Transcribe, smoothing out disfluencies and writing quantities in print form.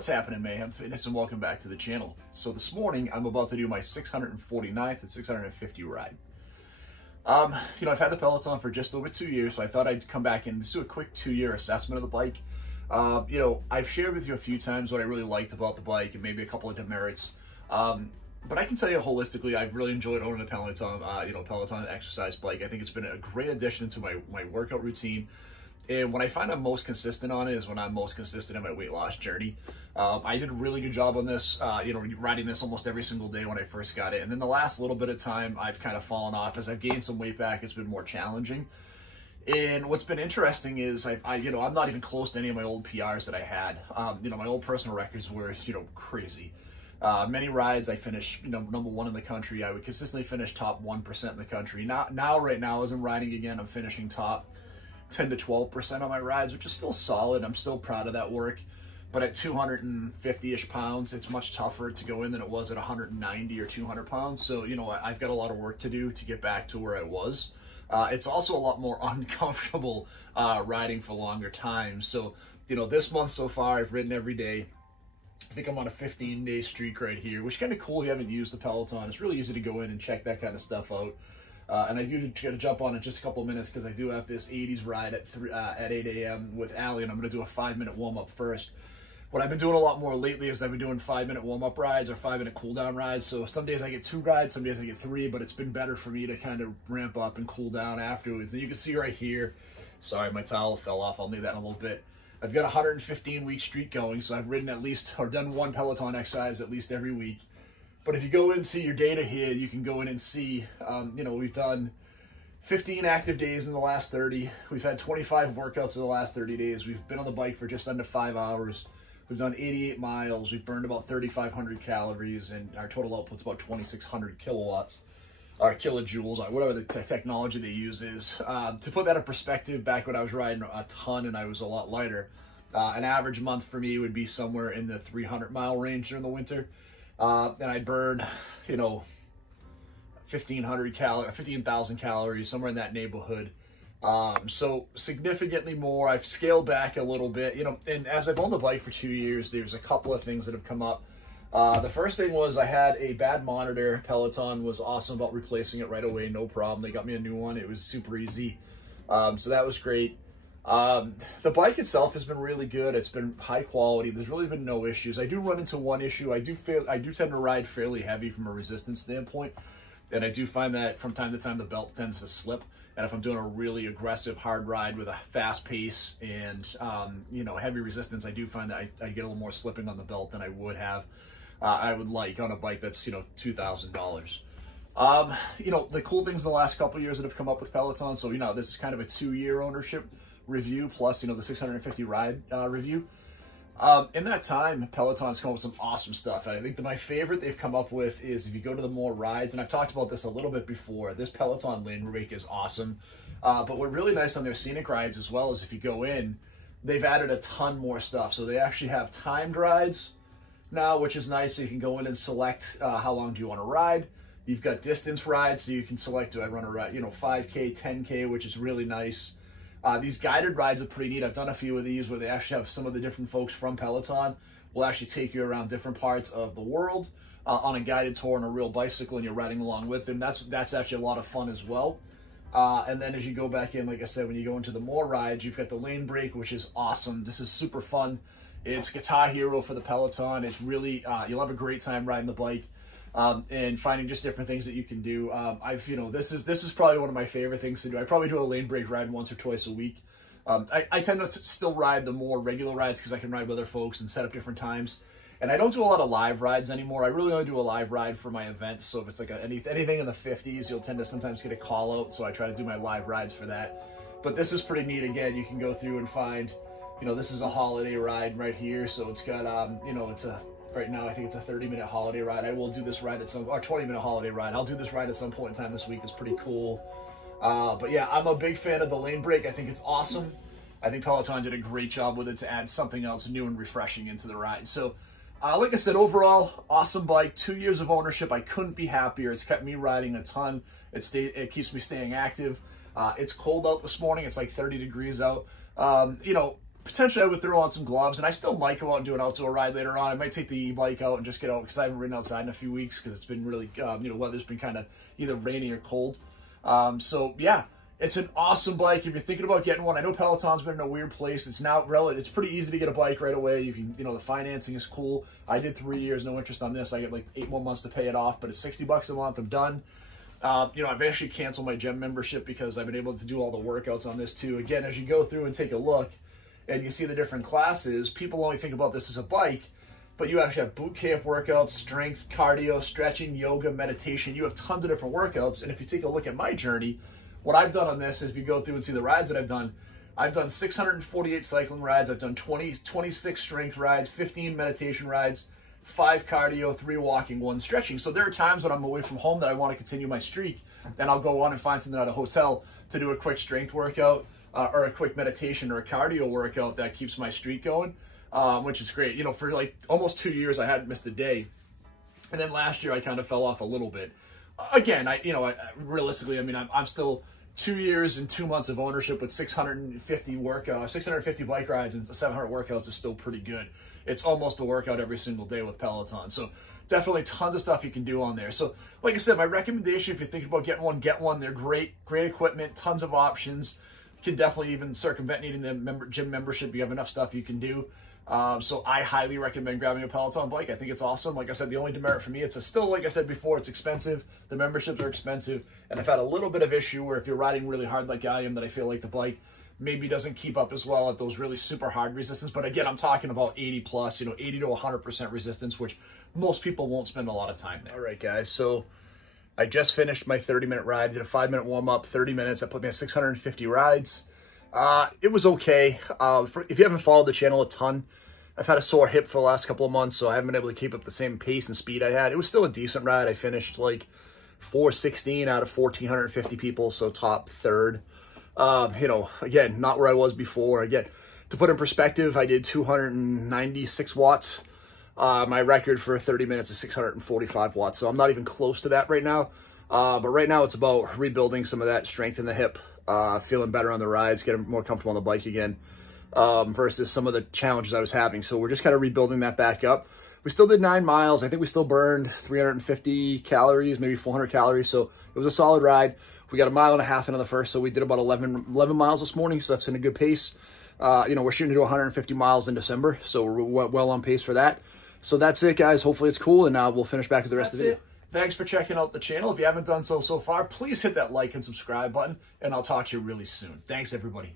What's happening, Mayhem Fitness, and welcome back to the channel. So this morning, I'm about to do my 649th and 650 ride. I've had the Peloton for just over 2 years, so I thought I'd come back and just do a quick 2-year assessment of the bike. I've shared with you a few times what I really liked about the bike and maybe a couple of demerits. But I can tell you holistically, I've really enjoyed owning the Peloton, Peloton exercise bike. I think it's been a great addition to my workout routine. And when I find I'm most consistent on it is when I'm most consistent in my weight loss journey. I did a really good job on this, riding this almost every single day when I first got it. And then the last little bit of time, I've kind of fallen off. As I've gained some weight back, it's been more challenging. And what's been interesting is I'm not even close to any of my old PRs that I had. My old personal records were, crazy. Many rides I finished, number 1 in the country. I would consistently finish top 1% in the country. Right now, as I'm riding again, I'm finishing top 10 to 12% on my rides, which is still solid. I'm still proud of that work. But at 250-ish pounds, it's much tougher to go in than it was at 190 or 200 pounds. So, I've got a lot of work to do to get back to where I was. It's also a lot more uncomfortable riding for longer times. So, this month so far, I've ridden every day. I think I'm on a 15-day streak right here, which is kind of cool if you haven't used the Peloton. It's really easy to go in and check that kind of stuff out. And I do got to jump on in just a couple minutes because I do have this 80s ride at 8 a.m. with Allie, and I'm going to do a 5-minute warm-up first. What I've been doing a lot more lately is I've been doing 5-minute warm-up rides or 5-minute cool-down rides. So some days I get 2 rides, some days I get 3, but it's been better for me to kind of ramp up and cool down afterwards. And you can see right here, sorry, my towel fell off. I'll need that in a little bit. I've got a 115-week streak going, so I've ridden done 1 Peloton exercise at least every week. But if you go into your data here, you can go in and see, we've done 15 active days in the last 30. We've had 25 workouts in the last 30 days. We've been on the bike for just under 5 hours. We've done 88 miles. We've burned about 3,500 calories, and our total output's about 2,600 kilowatts, or kilojoules, or whatever the technology they use is. To put that in perspective, back when I was riding a ton and I was a lot lighter, an average month for me would be somewhere in the 300-mile range during the winter. And I'd burn, 15,000 calories, somewhere in that neighborhood. So significantly more. I've scaled back a little bit, and as I've owned the bike for 2 years, there's a couple of things that have come up. The first thing was I had a bad monitor. Peloton was awesome about replacing it right away, no problem. They got me a new one. It was super easy. So that was great. The bike itself has been really good. It's been high quality. There's really been no issues. I do run into one issue. I do tend to ride fairly heavy from a resistance standpoint, and I do find that from time to time the belt tends to slip. And if I'm doing a really aggressive hard ride with a fast pace and heavy resistance, I do find that I get a little more slipping on the belt than I would have. I would like on a bike that's $2,000. The cool things in the last couple of years that have come up with Peloton. So this is kind of a 2-year ownership review plus the 650 ride review. In that time, Peloton's come up with some awesome stuff. And I think that my favorite they've come up with is if you go to the more rides, and I've talked about this a little bit before, this Peloton lane break is awesome. But what's really nice on their scenic rides as well is if you go in, they've added a ton more stuff. So they actually have timed rides now, which is nice. So you can go in and select how long do you want to ride. You've got distance rides, so you can select, do I run a ride, 5K, 10K, which is really nice. These guided rides are pretty neat. I've done a few of these where they actually have some of the different folks from Peloton will actually take you around different parts of the world on a guided tour on a real bicycle, and you're riding along with them. That's actually a lot of fun as well. And then as you go back in, like I said, when you go into the more rides, you've got the lane break, which is awesome. This is super fun. It's Guitar Hero for the Peloton. It's really, you'll have a great time riding the bike. And finding just different things that you can do. This is probably one of my favorite things to do. I probably do a lane break ride once or twice a week. I tend to still ride the more regular rides because I can ride with other folks and set up different times. And I don't do a lot of live rides anymore. I really only do a live ride for my events. So if it's like anything in the 50s, you'll tend to sometimes get a call out. So I try to do my live rides for that. But this is pretty neat. Again, you can go through and find, this is a holiday ride right here. So it's got, right now, I think it's a 30-minute holiday ride. I will do this ride or 20-minute holiday ride. I'll do this ride at some point in time this week. It's pretty cool. But yeah, I'm a big fan of the lane break. I think it's awesome. I think Peloton did a great job with it to add something else new and refreshing into the ride. So, like I said, overall, awesome bike. 2 years of ownership. I couldn't be happier. It's kept me riding a ton. It keeps me staying active. It's cold out this morning. It's like 30 degrees out. potentially I would throw on some gloves, and I still might go out and do an outdoor ride later on. I might take the e-bike out and just get out because I haven't ridden outside in a few weeks because it's been really, weather's been kind of either rainy or cold. So yeah, it's an awesome bike. If you're thinking about getting one, I know Peloton's been in a weird place. It's now it's pretty easy to get a bike right away. If the financing is cool. I did 3 years, no interest on this. I get like 8 more months to pay it off, but it's $60 a month. I'm done. I've actually canceled my gym membership because I've been able to do all the workouts on this too. Again, as you go through and take a look and you see the different classes, people only think about this as a bike, but you actually have boot camp workouts, strength, cardio, stretching, yoga, meditation. You have tons of different workouts. And if you take a look at my journey, what I've done on this is if you go through and see the rides that I've done 648 cycling rides. I've done 26 strength rides, 15 meditation rides, 5 cardio, 3 walking, 1 stretching. So there are times when I'm away from home that I want to continue my streak, and I'll go on and find something at a hotel to do a quick strength workout or a quick meditation or a cardio workout that keeps my streak going, which is great. For like almost 2 years, I hadn't missed a day. And then last year, I kind of fell off a little bit. Again, realistically, I'm still 2 years and 2 months of ownership with 650 bike rides and 700 workouts is still pretty good. It's almost a workout every single day with Peloton. So definitely tons of stuff you can do on there. So like I said, my recommendation, if you're thinking about getting one, get one. They're great equipment, tons of options. You can definitely even circumvent needing the gym membership. You have enough stuff you can do. So I highly recommend grabbing a Peloton bike. I think it's awesome. Like I said, the only demerit for me, it's still, like I said before, it's expensive. The memberships are expensive. And I've had a little bit of issue where if you're riding really hard like I am, that I feel like the bike maybe doesn't keep up as well at those really super hard resistance. But again, I'm talking about 80 plus, 80 to 100% resistance, which most people won't spend a lot of time there. All right, guys. So I just finished my 30-minute ride, did a 5-minute warm-up, 30 minutes. That put me at 650 rides. It was okay. If you haven't followed the channel a ton, I've had a sore hip for the last couple of months, so I haven't been able to keep up the same pace and speed I had. It was still a decent ride. I finished like 416 out of 1,450 people, so top third. Again, not where I was before. Again, to put in perspective, I did 296 watts. My record for 30 minutes is 645 watts, so I'm not even close to that right now. But right now it's about rebuilding some of that strength in the hip, feeling better on the rides, getting more comfortable on the bike again, versus some of the challenges I was having. So we're just kind of rebuilding that back up. We still did 9 miles. I think we still burned 350 calories, maybe 400 calories. So it was a solid ride. We got 1.5 miles into the first, so we did about 11 miles this morning, so that's in a good pace. We're shooting to do 150 miles in December, so we're well on pace for that. So that's it, guys. Hopefully it's cool, and we'll finish back with the rest of the video. Thanks for checking out the channel. If you haven't done so far, please hit that like and subscribe button, and I'll talk to you really soon. Thanks, everybody.